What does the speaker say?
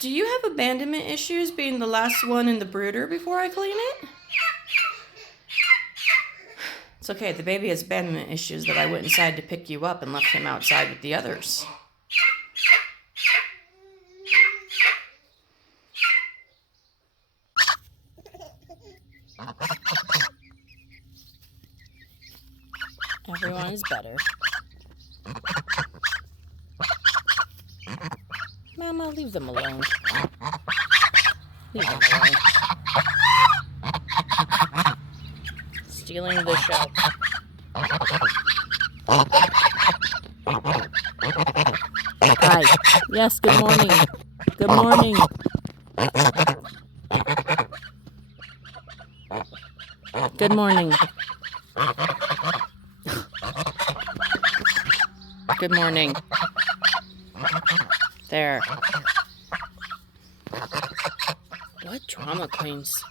Do you have abandonment issues being the last one in the brooder before I clean it? It's okay, the baby has abandonment issues that I went inside to pick you up and left him outside with the others. Everyone's better. Mama, leave them alone. Leave them alone. Stealing the show. Hi. Yes, good morning. Good morning. Good morning. Good morning. There. What drama queens?